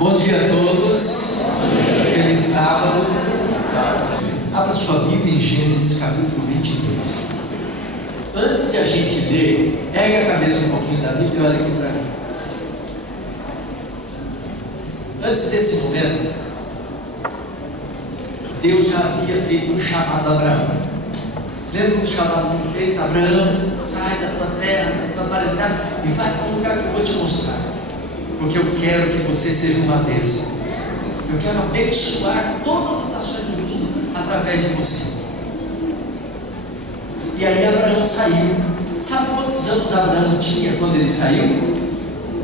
Bom dia a todos, feliz sábado. Abra sua Bíblia em Gênesis capítulo 22. Antes de a gente ler, ergue a cabeça um pouquinho da Bíblia e olha aqui para mim. Antes desse momento, Deus já havia feito um chamado a Abraão. Lembra do chamado que ele fez? Abraão, sai da tua terra, da tua parentela e vai para um lugar que eu vou te mostrar. Porque eu quero que você seja uma bênção. Eu quero abençoar todas as nações do mundo através de você. E aí Abraão saiu. Sabe quantos anos Abraão tinha quando ele saiu?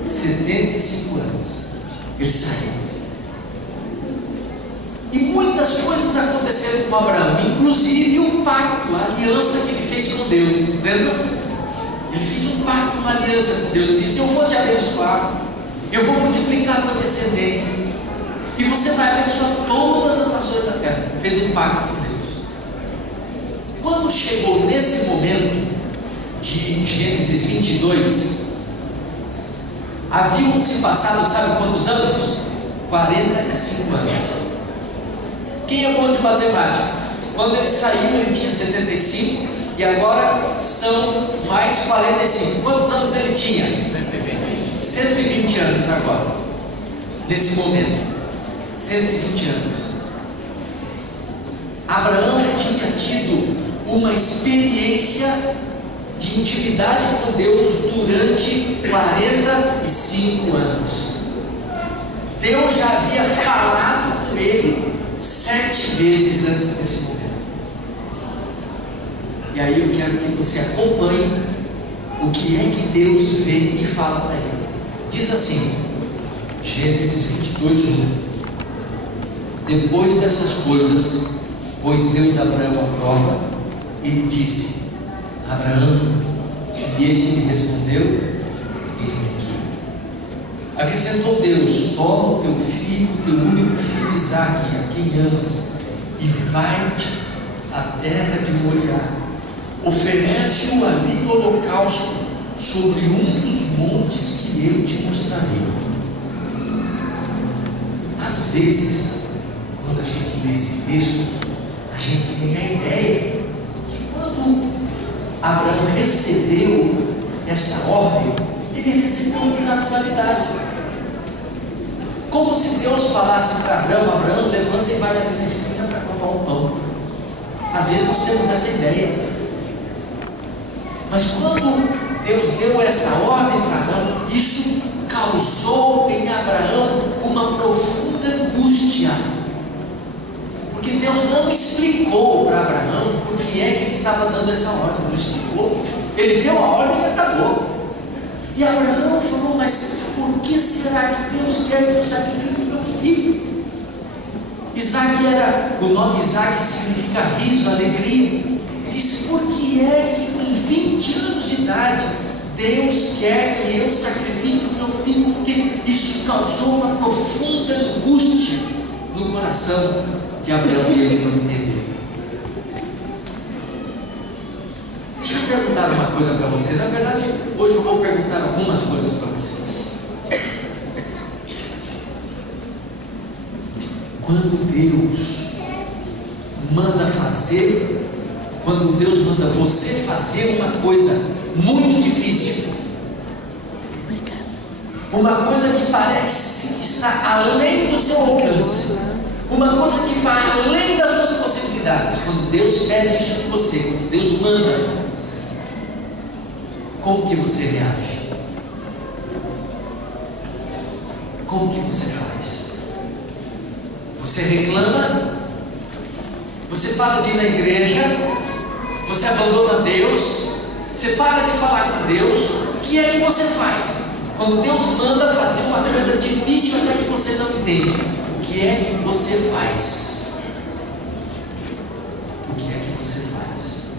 75 anos. Ele saiu. E muitas coisas aconteceram com Abraão, inclusive o pacto, a aliança que ele fez com Deus. Lembra-se? Ele fez um pacto, uma aliança com Deus. Ele disse: eu vou te abençoar. Eu vou multiplicar a tua descendência e você vai abençoar todas as nações da terra. Fez um pacto com Deus. Quando chegou nesse momento de Gênesis 22, haviam se passado, sabe quantos anos? 45 anos. Quem é bom de matemática? Quando ele saiu ele tinha 75 e agora são mais 45. Quantos anos ele tinha? 120 anos agora, nesse momento, 120 anos. Abraão tinha tido uma experiência de intimidade com Deus durante 45 anos. Deus já havia falado com ele 7 vezes antes desse momento. E aí eu quero que você acompanhe o que é que Deus vem e fala para ele. Diz assim, Gênesis 22, 1: depois dessas coisas, pôs Deus Abraão à prova e lhe disse: Abraão, e este lhe respondeu: eis-me aqui. Acrescentou Deus: toma o teu filho, teu único filho Isaque, a quem amas, e vai-te à terra de Moriá, oferece-o ali no holocausto, sobre um dos montes que eu te mostrarei. Às vezes, quando a gente lê esse texto, a gente tem a ideia que quando Abraão recebeu essa ordem, ele recebeu com naturalidade, como se Deus falasse para Abraão: Abraão, levanta e vai ali na esquina para comprar um pão. Às vezes nós temos essa ideia, mas quando Deus deu essa ordem para Abraão, isso causou em Abraão uma profunda angústia, porque Deus não explicou para Abraão por que é que ele estava dando essa ordem. Não explicou, ele deu a ordem e acabou. E Abraão falou: mas por que será que Deus quer que eu sacrifique meu filho? O nome Isaque significa riso, alegria. Ele disse: por que é que com 20 anos de idade Deus quer que eu sacrifique o meu filho? Porque isso causou uma profunda angústia no coração de Abraão e ele não entendeu. Deixa eu perguntar uma coisa para você. Na verdade, hoje eu vou perguntar algumas coisas para vocês. Quando Deus manda fazer, quando Deus manda você fazer uma coisa muito difícil, uma coisa que parece estar além do seu alcance, uma coisa que vai além das suas possibilidades, quando Deus pede isso de você, quando Deus manda, como que você reage? Como que você faz? Você reclama? Você para de ir na igreja? Você abandona Deus? Você para de falar com Deus? O que é que você faz? Quando Deus manda fazer uma coisa difícil até que você não entende, o que é que você faz? O que é que você faz?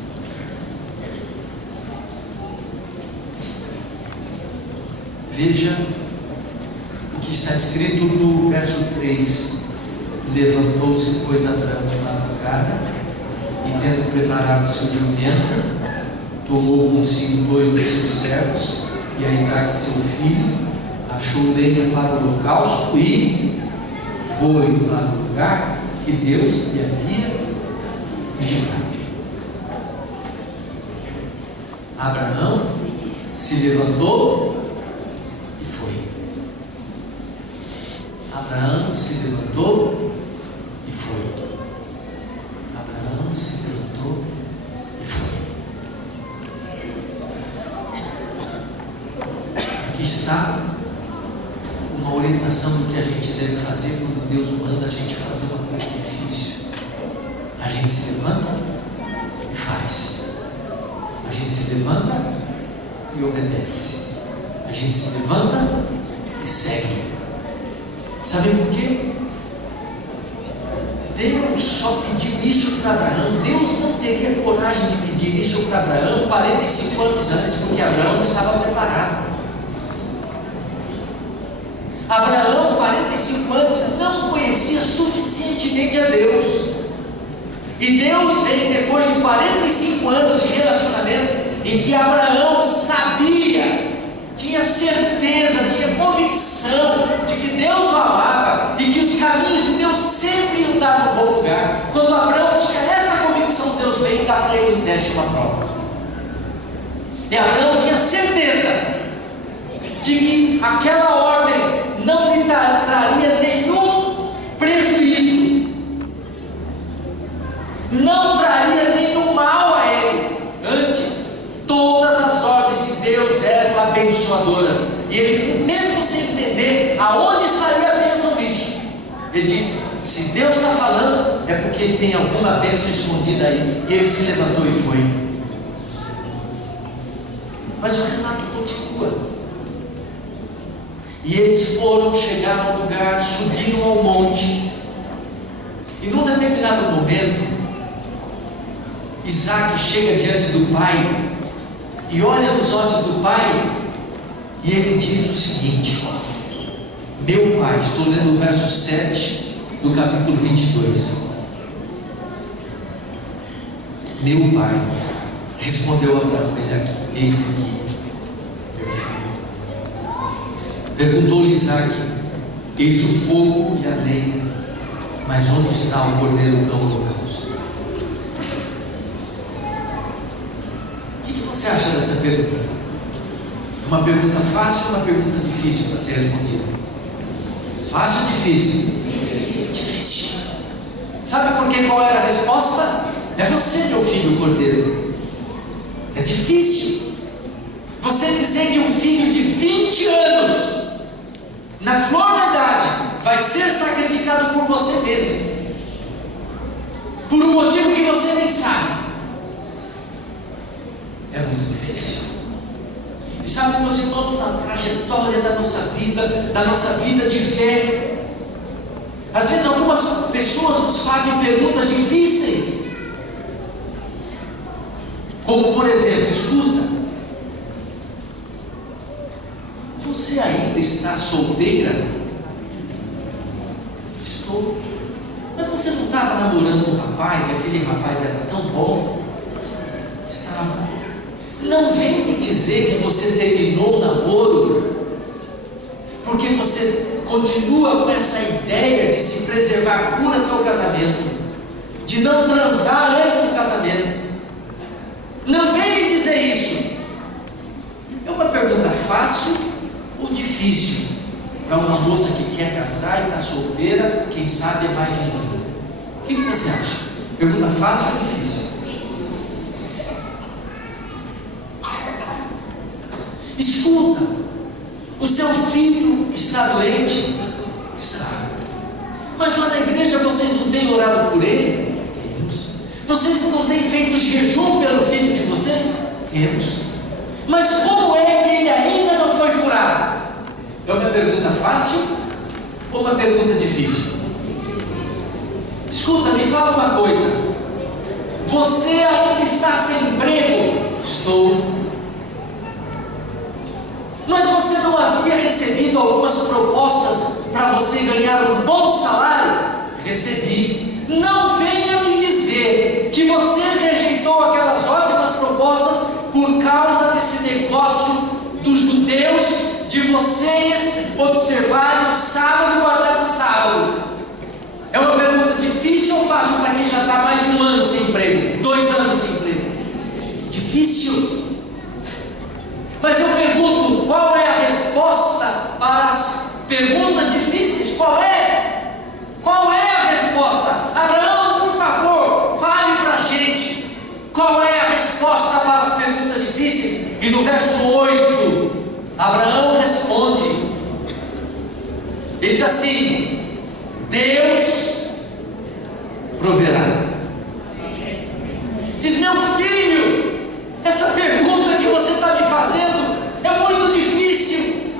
Veja o que está escrito no verso 3: levantou-se, pois, Abraão de madrugada, e tendo preparado o seu jumento, tomou consigo 2 dos seus servos e a Isaque seu filho, a achou lenha para o holocausto e foi para o lugar que Deus lhe havia indicado. Abraão se levantou e foi. Abraão se levantou e foi. Abraão se levantou e foi. Aqui está uma orientação do que a gente deve fazer quando Deus manda a gente fazer uma coisa difícil. A gente se levanta e faz. A gente se levanta e obedece. A gente se levanta e segue. Sabe por quê? Deus só pediu isso para Abraão. Deus não teria coragem de pedir isso para Abraão 45 anos antes, porque Abraão não estava preparado. Abraão, 45 anos, não conhecia suficientemente a Deus. E Deus vem depois de 45 anos de relacionamento, em que Abraão sabia, tinha certeza, tinha convicção de que Deus o amava e que os caminhos de Deus sempre iam dar no bom lugar. Quando Abraão tinha essa convicção, Deus veio dar para ele um teste, uma prova. E Abraão tinha certeza de que aquela ordem não lhe traria nenhum prejuízo, não traria nenhum mal a ele. Antes, todas as ordens de Deus eram abençoadoras, e ele, mesmo sem entender aonde estaria a bênção nisso, ele disse: se Deus está falando, é porque tem alguma bênção escondida aí. E ele se levantou e foi. Mas o relato continua. E eles foram, chegaram ao lugar, subiram ao monte, e num determinado momento, Isaac chega diante do pai, e olha nos olhos do pai, e ele diz o seguinte: meu pai, estou lendo o verso 7 do capítulo 22. Meu pai respondeu a Abraão: Isaac, eis-me aqui, meu filho. Perguntou-lhe Isaac: eis o fogo e a lenha, mas onde está o cordeiro para o holocausto? O que você acha dessa pergunta? Uma pergunta fácil ou uma pergunta difícil para ser respondida? Fácil ou difícil? Difícil. Sabe por que qual era a resposta? É você, meu filho, o cordeiro. É difícil você dizer que um filho de 20 anos, na flor da idade, vai ser sacrificado por você mesmo, por um motivo que você nem sabe. É muito difícil. E sabe, meus irmãos, na trajetória da nossa vida de fé, às vezes algumas pessoas nos fazem perguntas difíceis, como por exemplo: escuta, você ainda está solteira? Estou. Mas você não estava namorando um rapaz e aquele rapaz era tão bom? Estava. Não vem me dizer que você terminou o namoro porque você continua com essa ideia de se preservar pura até o casamento, de não transar antes do casamento. Não vem me dizer isso. É uma pergunta fácil ou difícil para uma moça que quer casar e está solteira, quem sabe é mais de um ano? O que você acha? Pergunta fácil ou difícil? Escuta, o seu filho está doente? Está. Mas lá na igreja vocês não têm orado por ele? Temos. Vocês não têm feito jejum pelo filho de vocês? Temos. Mas como é que ele ainda não foi curado? É uma pergunta fácil ou uma pergunta difícil? Escuta, me fala uma coisa: você ainda está sem emprego? Estou. Mas você não havia recebido algumas propostas para você ganhar um bom salário? Recebi. Não venha me dizer que você rejeitou aquelas ótimas propostas por causa desse negócio dos judeus, de vocês observarem o sábado e guardarem o sábado? É uma pergunta difícil ou fácil para quem já está mais de 1 ano sem emprego, 2 anos sem emprego? Difícil. Mas eu pergunto, qual é a resposta para as perguntas difíceis? Qual é? Qual é a resposta? Abraão, por favor, fale para a gente. Qual é a resposta para as perguntas difíceis? E no verso 8, Abraão responde. Ele diz assim: Deus proverá. Diz: meu filho, essa pergunta que você está me fazendo é muito difícil.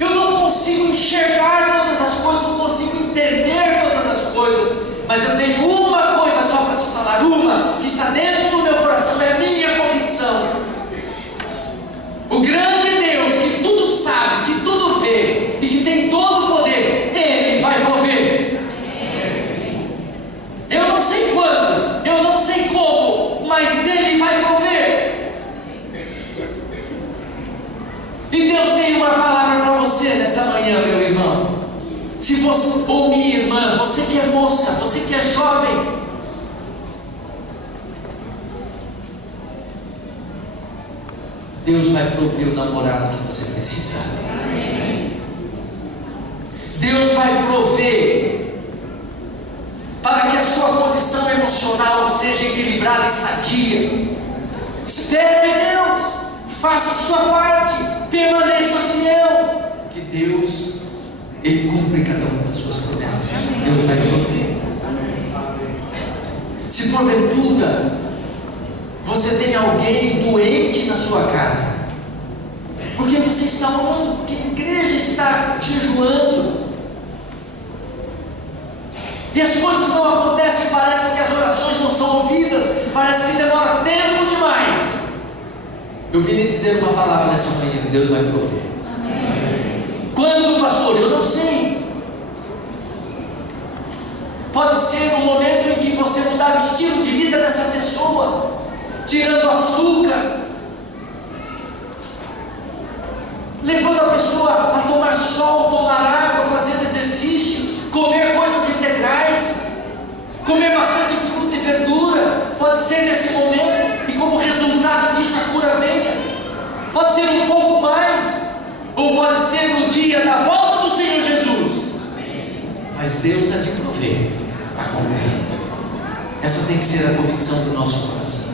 Eu não consigo enxergar todas as coisas, não consigo entender todas as coisas, mas eu tenho uma coisa só para te falar, uma que está dentro do meu coração, é a minha convicção. O grande Deus que tudo sabe, que tudo vê e que tem todo o poder, Ele vai prover. Eu não sei quando, eu não sei como, mas Ele vai prover. E Deus tem uma palavra para você nessa manhã, meu irmão. Se você, ou minha irmã, você que é moça, você que é jovem, Deus vai prover o namorado que você precisa. Deus vai prover para que a sua condição emocional seja equilibrada e sadia. Espere em Deus, faça a sua parte, permaneça fiel, que Deus, Ele cumpre cada uma das suas promessas. Deus vai prover. Se porventura você tem alguém doente na sua casa, porque você está orando, porque a igreja está jejuando, e as coisas não acontecem, parece que as orações não são ouvidas, parece que demora tempo demais. Eu vim lhe dizer uma palavra nessa manhã: Deus vai prover. Amém. Quando, pastor? Eu não sei. Pode ser no momento em que você mudar o estilo de vida dessa pessoa, tirando açúcar, levando a pessoa a tomar sol, tomar água, fazendo exercício, comer coisas integrais, comer bastante fruta e verdura. Pode ser nesse momento, e como resultado disso a cura venha. Pode ser um pouco mais, ou pode ser no dia da volta do Senhor Jesus. Mas Deus há de prover a cura. Essa tem que ser a convicção do nosso coração.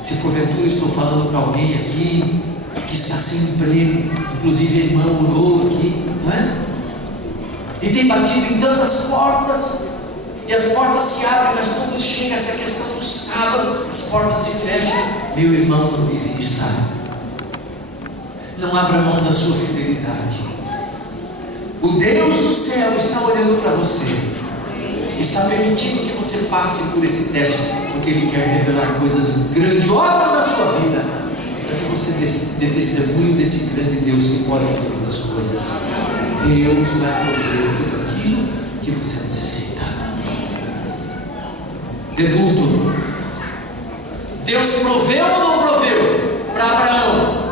Se porventura estou falando com alguém aqui que está sem emprego, inclusive a irmã orou aqui, não é? E tem batido em tantas portas, e as portas se abrem, mas quando chega essa questão do sábado, as portas se fecham. Meu irmão, não desista. Não abra mão da sua fidelidade. O Deus do céu está olhando para você, está permitindo que você passe por esse teste, porque Ele quer revelar coisas grandiosas na sua vida, para que você dê testemunho desse grande Deus que pode todas as coisas. Deus vai prover tudo aquilo que você necessita. Pergunto: Deus proveu ou não proveu para Abraão?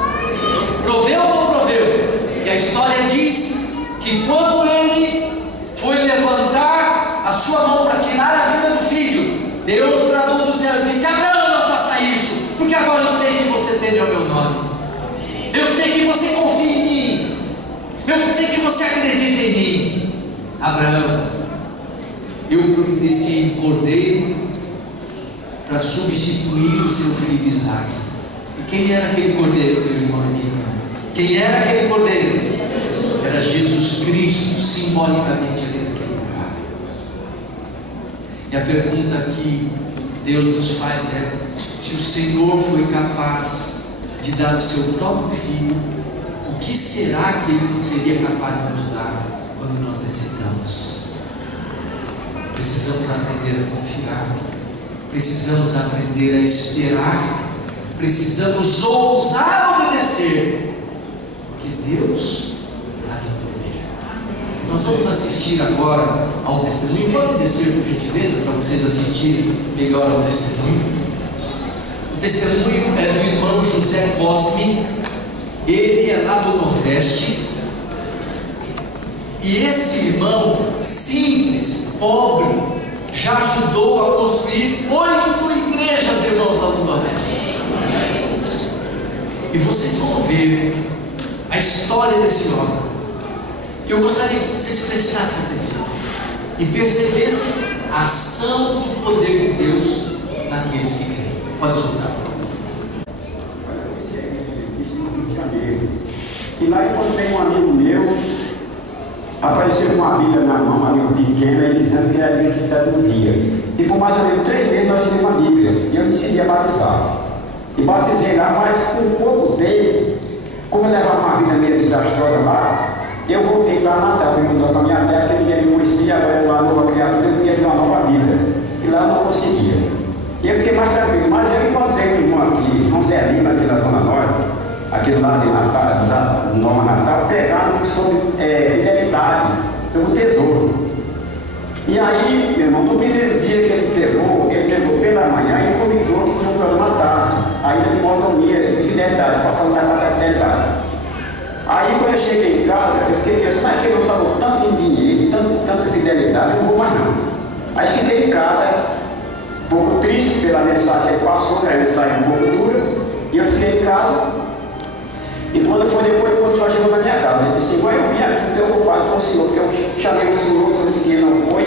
Proveu ou não proveu? E a história diz que quando ele foi levantar a sua mão para tirar a vida do filho, Deus bradou do céu e disse: Abraão, não faça isso, porque agora eu sei que você teme ao meu nome, eu sei que você confia em mim, eu sei que você acredita em mim. Abraão, eu providenciei um cordeiro para substituir o seu filho Isaque. E quem era aquele cordeiro, meu irmão aqui? Quem era aquele cordeiro? Era Jesus Cristo, simbolicamente ali naquele lugar. E a pergunta que Deus nos faz é: se o Senhor foi capaz de dar o seu próprio filho, o que será que Ele não seria capaz de nos dar quando nós necessitamos? Precisamos aprender a confiar, precisamos aprender a esperar, precisamos ousar obedecer, porque Deus há de prover. Nós vamos assistir agora a um testemunho. Pode descer, por gentileza, para vocês assistirem melhor ao testemunho. O testemunho é do irmão José Cosme. Ele é lá do Nordeste. E esse irmão, simples, pobre, já ajudou a construir 8 igrejas, irmãos, lá do Nordeste. E vocês vão ver a história desse homem. Eu gostaria que vocês prestassem atenção e percebessem a ação do poder de Deus naqueles que creem. Pode soltar, por favor. E lá encontrei um amigo meu, apareceu com uma Bíblia na mão, um amigo pequeno, ele dizendo que era visitado um dia. E por mais ou menos 3 meses nós tivemos uma Bíblia. E eu decidi a batizar. E batizei lá, mas com pouco tempo, como eu levava uma vida meio desastrosa lá, eu voltei para Natal, eu mudou para a minha terra, que ninguém me conhecia, agora era uma nova criatura, eu queria ter uma nova vida. E lá eu não conseguia. E eu fiquei mais tranquilo, mas eu encontrei um irmão aqui, João Zé Lima, aqui na Zona Norte, aquele lá de Natal, Nova Natal, pregando sobre fidelidade, pelo tesouro. E aí, meu irmão, no primeiro dia que ele pregou pela manhã e convidou que tinha um programa à tarde, ainda de mordomia, de fidelidade, para falar da fidelidade. Aí, quando eu cheguei em casa, eu fiquei pensando, mas que ele não falou tanto em dinheiro, tanta fidelidade, eu não vou mais não. Aí fiquei em casa, um pouco triste pela mensagem que ele passou, que era uma mensagem um pouco dura, e eu fiquei em casa. E quando foi depois, quando o senhor chegou na minha casa, ele disse, eu vim aqui preocupado com o senhor, porque eu chamei o senhor, disse que ele não foi.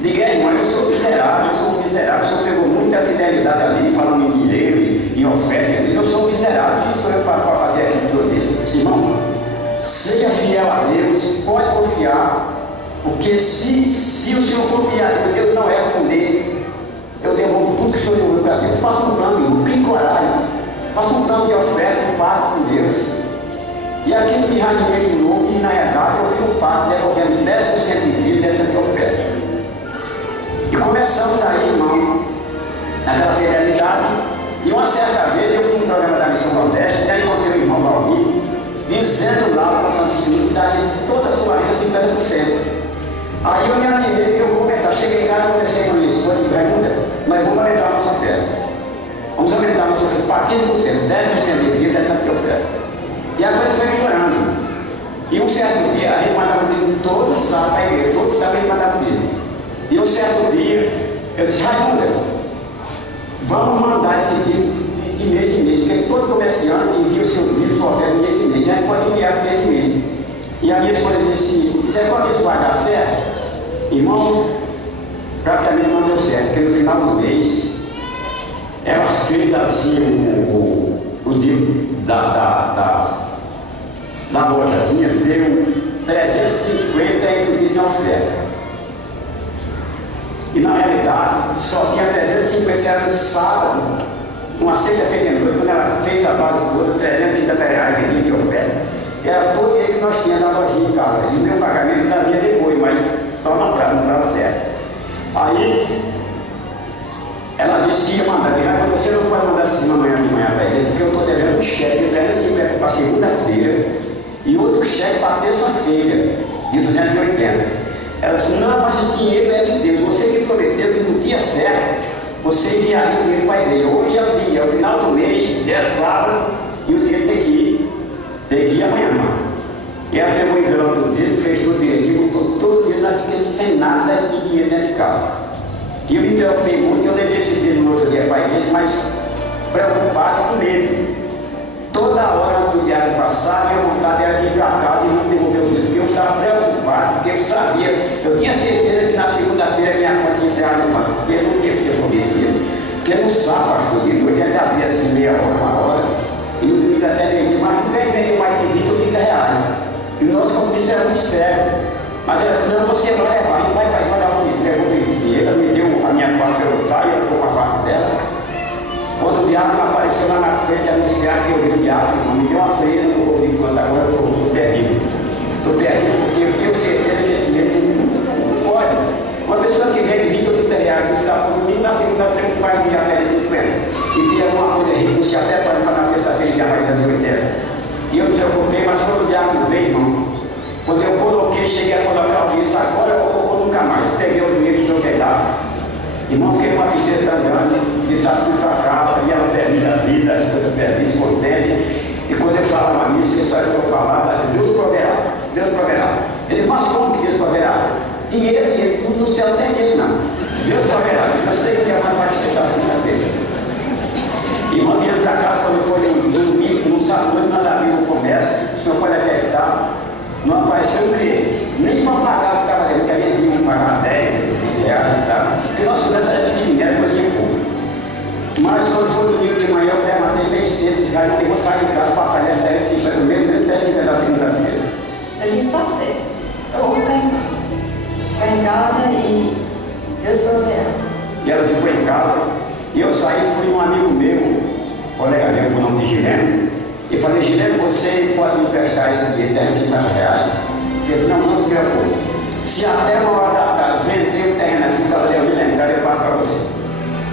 Liguei, irmão, eu sou miserável, o senhor pegou muita fidelidade ali, falando em dinheiro e oferta, eu sou miserável, que estou eu para fazer aquilo que eu disse? Irmão, seja fiel a Deus, pode confiar, porque se o senhor for fiel a Deus, Deus não responder, eu devolvo tudo que o senhor devolveu para Deus. Faça um plano, irmão, crie coragem, faça um plano de oferta, um pacto com Deus. E aquilo me ranhei de novo, e na verdade eu fiz um pacto devolvendo 10% de vida, 10% de oferta. E começamos aí, irmão, naquela fidelidade. E uma certa vez eu fui no programa da Missão Nordeste, e aí encontrei o irmão Valmir, dizendo lá, portanto, que daria toda a sua renda 50%. Aí eu me animei e eu vou aumentar. Cheguei em casa e conversei com isso, foi de Raimunda, mas vamos aumentar a nossa oferta. Vamos aumentar a nossa oferta para 15%, 10% de vida, 10% de oferta. E a coisa foi melhorando. E um certo dia a gente mandava dinheiro todo sábado para a igreja, todo sábado a gente mandava dinheiro. E um certo dia eu disse, Raimunda, vamos mandar esse dinheiro de mês em mês, porque todo comerciante envia o seu dinheiro sua oferta de mês em mês, já pode enviar de mês em mês. E a minha esposa disse, quando isso vai dar certo? Irmão, praticamente não deu certo, porque no final do mês ela fez assim o dinheiro da lojazinha, deu 350 em de oferta. E na realidade só tinha 350, era no sábado, uma sexta-feira de noite, quando ela fez a base toda, 350 reais de oferta. Era todo o dinheiro que nós tínhamos na lojinha em casa. E o meu pagamento ainda vinha depois, mas só no prazo certo. Aí ela disse que ia mandar, você não pode mandar assim amanhã de manhã para ele, porque eu estou devendo um cheque de 350 para segunda-feira e outro cheque para terça-feira, de 280. Ela disse, não, mas esse dinheiro é de Deus. Você que prometeu que no dia certo você enviaria o dinheiro para a igreja. Hoje é o dia, é o final do mês, é sábado, e o dinheiro tem que ir amanhã, mano. E ela pegou o envelope do dedo, fez tudo direitinho, botou todo o dinheiro, nós ficamos sem nada de dinheiro dentro de casa. E eu me preocupei muito, eu levei esse dinheiro no outro dia para a igreja, mas preocupado, com medo. Toda hora do diário passar, minha vontade era de ir para casa e não devolver o dinheiro, porque eu estava preocupado, porque eu sabia, eu tinha certeza que na segunda-feira minha conta ia encerrar no banco, porque eu não tinha que devolver dinheiro. Porque no sábado, pastor, de noite, eu abria assim meia hora, uma hora, e no domingo até vendia, mas nunca vendeu mais de 20 ou 30 reais. E o nosso compromisso era muito sério. Mas ela disse, não, você vai levar, a gente vai dar um dinheiro, ela me deu a minha parte para eu botar, e eu estou com a parte dela. Quando o diabo apareceu lá na frente, anunciar que eu vi o diabo, me deu uma freira, não vou vir quando agora eu estou perdido. Estou perdido porque eu tenho certeza que esse dinheiro não pode. Uma pessoa que vende 20 ou 30 reais no sábado, no domingo, na segunda-feira, o pai vinha até 50. E tinha alguma coisa aí, você até pode para na terça-feira já vai trazer 80. E eu me preocupei, mas quando o diabo veio, irmão, quando eu coloquei, cheguei a colocar o dinheiro, agora eu vou nunca mais. Peguei o dinheiro e joguei lá. Irmão, fiquei com uma tristeza tão grande, de estar tudo para casa, e ela feliz da vida, as coisas felizes, contente. E quando eu falava isso, a história que eu falava, Deus proverá, Deus proverá. Ele, mas como que Deus proverá? Dinheiro, no céu não tem dinheiro não. Deus proverá. Eu sei que minha mãe vai se fechar segunda-feira. E ontem viemos para cá, quando foi no domingo, no sábado, nós abrimos o comércio, o senhor pode acreditar, não apareceu um cliente, nem para pagar o que estava ali, porque a gente ia pagar 10, 20 reais e tal. E nosso comércio era pequenininho, era coisinha pouco. Mas quando foi domingo de manhã, eu perguntei bem cedo, disse, eu vou sair de casa para pagar essa 10,50, mesmo 10,50 da segunda-feira. Eu disse, tá certo, eu vou ficar em casa e Deus proverá. E ela ficou em casa, e eu saí, fui um amigo meu, colega meu, com o nome de Gileno, e falei, Gileno, você pode me emprestar esse dinheiro, 10,50 reais? Ele não, não se preocupe. Se até uma hora da tarde vender o terreno aqui, então eu me lembrar, eu passo para você.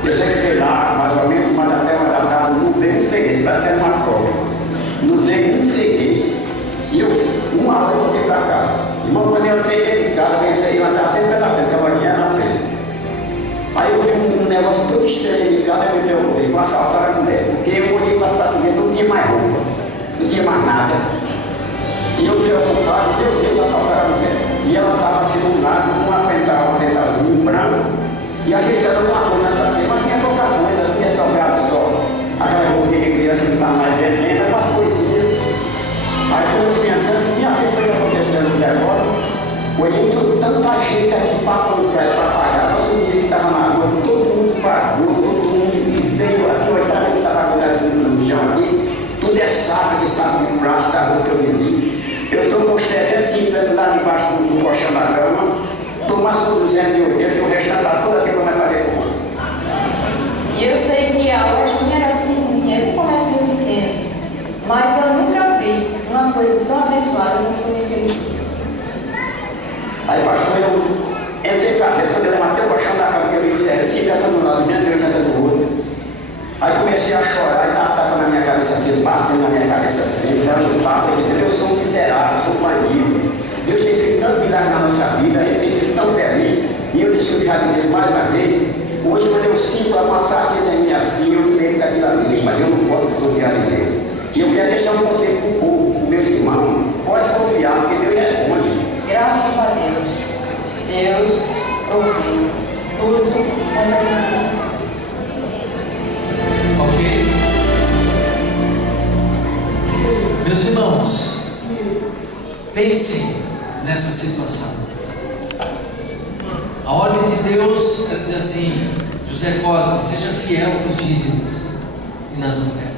Eu sei que sei lá, mais ou menos, mas até uma da tarde não veio um freguês, parece que era uma prova. Não veio um freguês. E eu, uma hora eu voltei para cá. Irmão, quando eu entrei de casa, eu andava sempre pela frente, estava aqui na frente. Aí eu vi um negócio todo estranho de casa, eu me preocupei com assaltar a mulher. Porque eu olhei para as prateleiras, não tinha mais roupa, não tinha mais nada. E eu preocupado, meu Deus, assaltar a mulher. E ela estava assim de um lado, com um aventalzinho branco. E ajeitando alguma coisa nas prateleiras, mas tinha pouca coisa, não tinha salgado só. Aquela roupa de criança que não estava mais vendendo, umas coisinhas. Aí quando eu fui andando, minha filha foi acontecendo isso agora. Olhei tanta gente aqui para comprar, para pagar. Nós um dia que estava na rua, todo mundo pagou, todo mundo veio aqui, o oitavo que estava colocando no chão aqui. Tudo é saco de plástico da rua que eu vendi. Eu estou com os 350 lá debaixo do colchão da cama. Estou mais com 280 e o resto está todo aqui para nós fazer conta. E eu sei que a Orzinha era pequenininha, era um comércio pequeno, mas eu nunca vi uma coisa tão abençoada como foi naquele dia. Aí, pastor, eu entrei para dentro, quando eu levantei o colchão da cama, que eu vi os 350 de um lado, 280 do outro. Aí comecei a chorar e estava tacando na minha cabeça assim, batendo na minha cabeça assim, dando papo, e dizendo, eu sou um miserável, sou um bandido. Deus tem feito tanto milagre na nossa vida, Ele tem sido tão feliz. E eu disse que eu já vi mais uma vez. Hoje, quando eu sinto uma fraqueza em mim assim, eu me lembro daquilo ali, mas eu não posso desconfiar em Deus. E eu quero deixar um conselho para o povo, para os meus irmãos. Pode confiar, porque Deus responde. Graças a Deus, Deus ouviu tudo quando a gente. Ok? Meus irmãos, pensem nessa situação. A ordem de Deus é dizer assim: José Cosme, seja fiel nos dízimos e nas ofertas.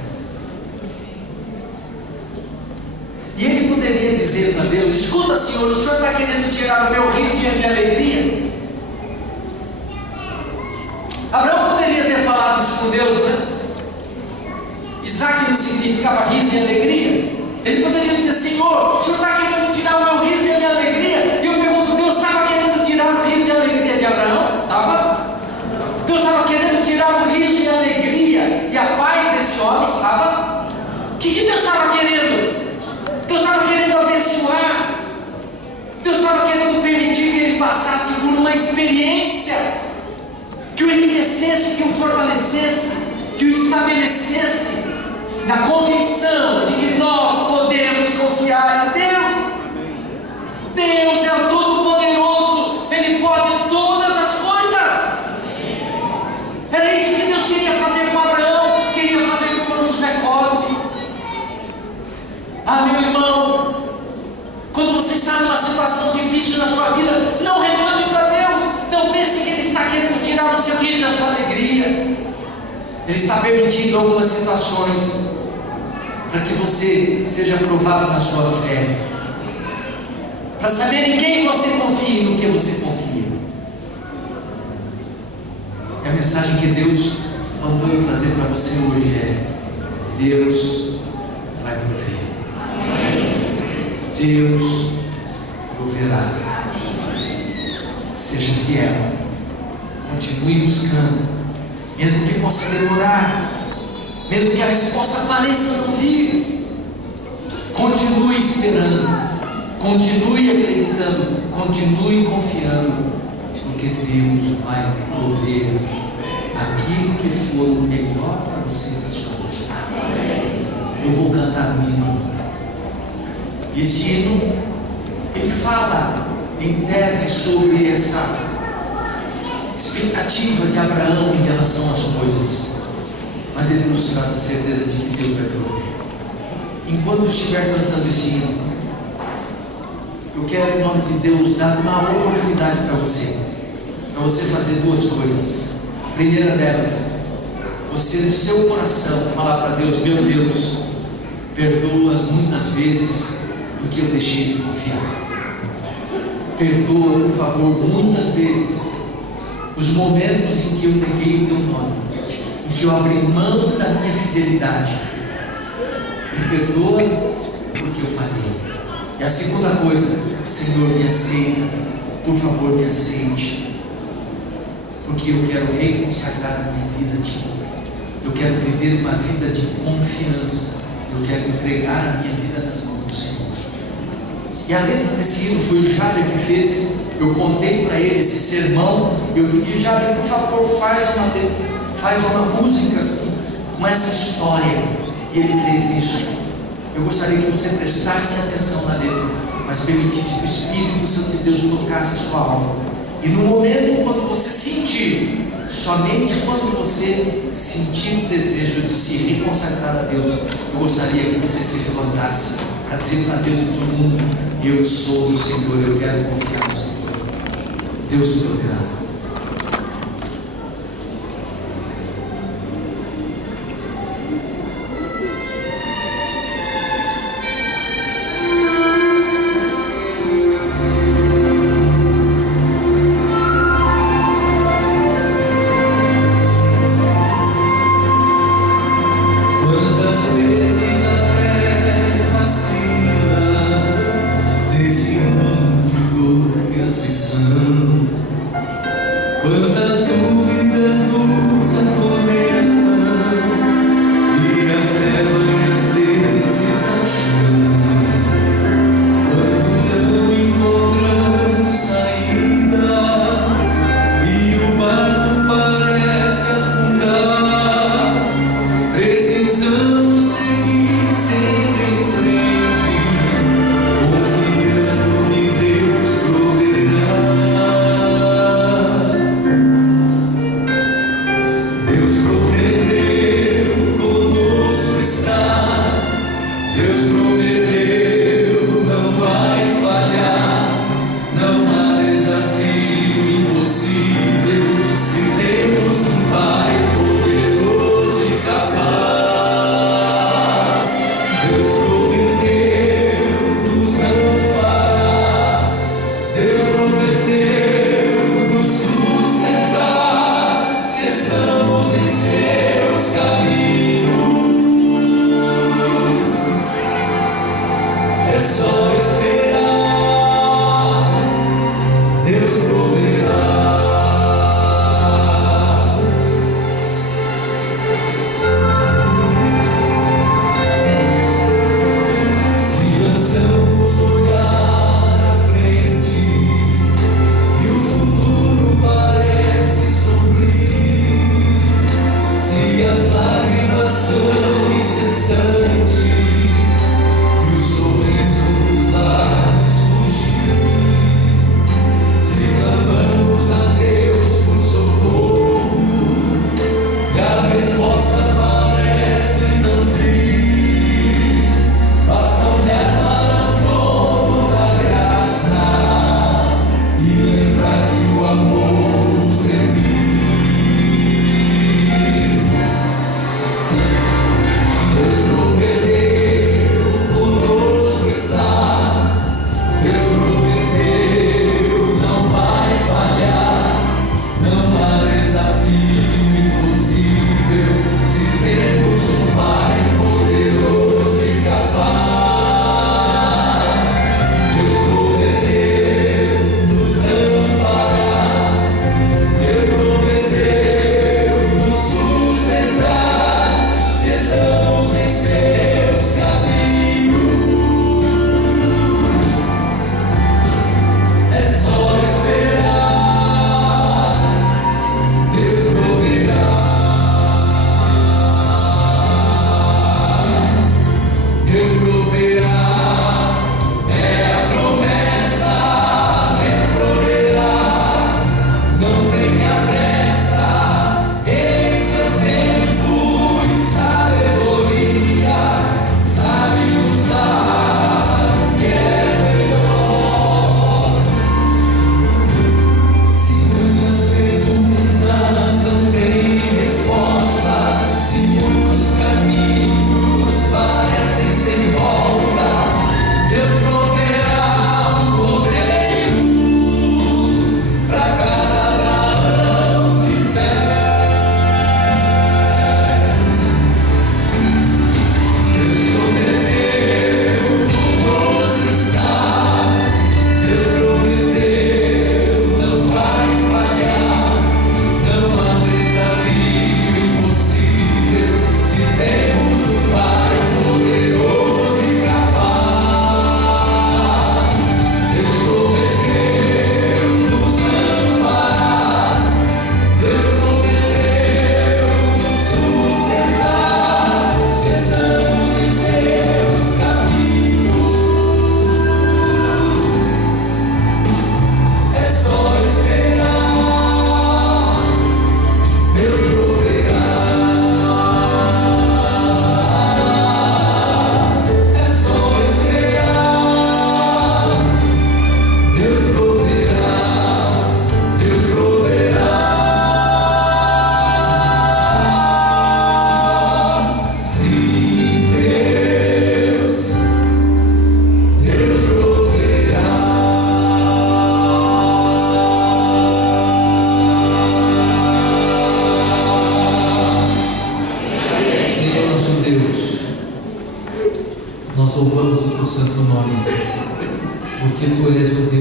E ele poderia dizer para Deus: escuta, Senhor, o Senhor está querendo tirar o meu riso e a minha alegria? Abraão poderia ter falado isso com Deus, né? Isaac não significava riso e alegria. Ele poderia dizer: Senhor, o Senhor está querendo tirar o meu riso e a minha alegria? E eu pergunto: Deus estava querendo tirar o riso e a alegria de Abraão? Estava. Deus estava querendo tirar o riso e a alegria e a paz desse homem? Estava. O que Deus estava querendo? Deus estava querendo abençoar. Deus estava querendo permitir que ele passasse por uma experiência que o enriquecesse, que o fortalecesse, que o estabelecesse na convicção de que nós podemos confiar em Deus. Deus é o Todo-Poderoso, Ele pode todas as coisas. Era isso que Deus queria fazer com Abraão, queria fazer com o irmão José Cosme. Ah, meu irmão, quando você está numa situação difícil na sua vida, não reclame para Deus, não pense que Ele está querendo tirar o seu riso e a sua alegria. Ele está permitindo algumas situações para que você seja provado na sua fé, para saber em quem você confia e no que você confia. E a mensagem que Deus mandou eu trazer para você hoje é: Deus vai prover. Deus proverá. Seja fiel, continue buscando, mesmo que possa demorar, mesmo que a resposta pareça não vir. Continue esperando, continue acreditando, continue confiando, porque Deus vai prover aquilo que for o melhor para você na sua vida. eu vou cantar um hino. E esse hino, ele fala em tese sobre essa expectativa de Abraão em relação às coisas, mas ele nos traz a certeza de que Deus vai prover. Enquanto eu estiver cantando esse hino, eu quero, em nome de Deus, dar uma oportunidade para você fazer duas coisas. A primeira delas, você no seu coração falar para Deus: meu Deus, perdoa muitas vezes em que eu deixei de confiar. Perdoa, por favor, muitas vezes os momentos em que eu neguei o teu nome, em que eu abri mão da minha fidelidade. Me perdoa porque eu falhei. E a segunda coisa: Senhor, me aceita, por favor, me aceite, porque eu quero reconsagrar a minha vida a Ti. Eu quero viver uma vida de confiança. Eu quero entregar a minha vida nas mãos do Senhor. E a letra desse hino foi o Jader que fez. Eu contei para ele esse sermão. Eu pedi: Jader, por favor, faz uma música com essa história. E ele fez isso. Eu gostaria que você prestasse atenção na letra, mas permitisse que o Espírito Santo de Deus tocasse a sua alma. E no momento quando você sentir, somente quando você sentir o desejo de se reconsagrar a Deus, eu gostaria que você se levantasse para dizer para Deus e para o mundo: eu sou do Senhor, eu quero confiar no Senhor. Deus te proverá.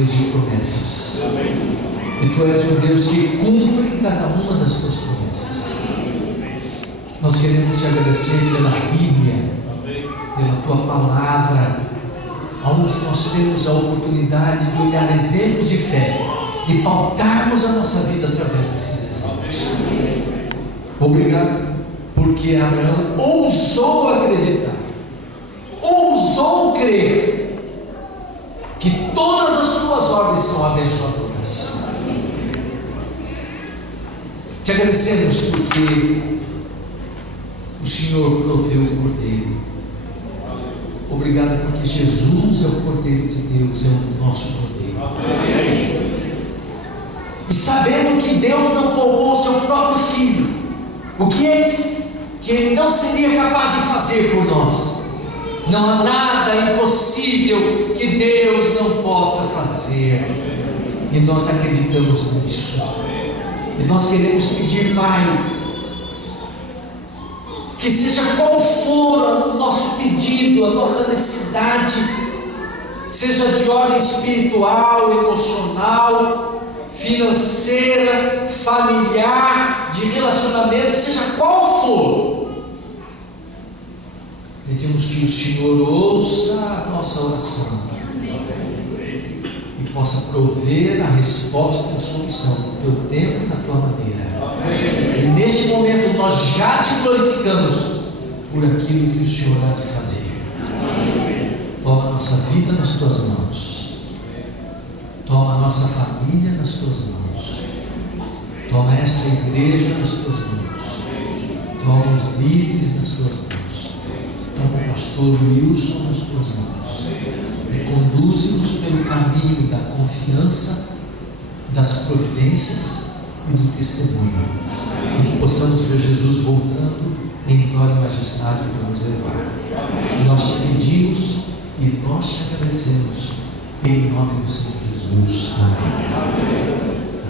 Deus de promessas. E Tu és um Deus que cumpre cada uma das Tuas promessas. Nós queremos Te agradecer pela Bíblia, pela Tua palavra, onde nós temos a oportunidade de olhar exemplos de fé e pautarmos a nossa vida através desses exemplos. Obrigado, porque Abraão ousou acreditar, ousou crer que todas as Tuas ordens são abençoadoras. Te agradecemos porque o Senhor proveu o Cordeiro. Obrigado porque Jesus é o Cordeiro de Deus, é o nosso Cordeiro. E sabendo que Deus não poupou o seu próprio Filho, o que Ele não seria capaz de fazer por nós, não há nada impossível que Deus não possa fazer. E nós acreditamos nisso. E nós queremos pedir, Pai, que seja qual for o nosso pedido, a nossa necessidade, seja de ordem espiritual, emocional, financeira, familiar, de relacionamento, seja qual for, pedimos que o Senhor ouça a nossa oração e possa prover a resposta e a solução no Teu tempo e na Tua maneira. E neste momento nós já Te glorificamos por aquilo que o Senhor há de fazer. Toma a nossa vida nas Tuas mãos, toma a nossa família nas Tuas mãos, toma esta igreja nas Tuas mãos, toma os líderes nas Tuas mãos, toma o pastor Wilson nas Tuas mãos e conduze-nos pelo caminho da confiança, das providências e do testemunho, e que possamos ver Jesus voltando em glória e majestade para nos levar. E nós Te pedimos e nós Te agradecemos em nome do Senhor Jesus. Amém.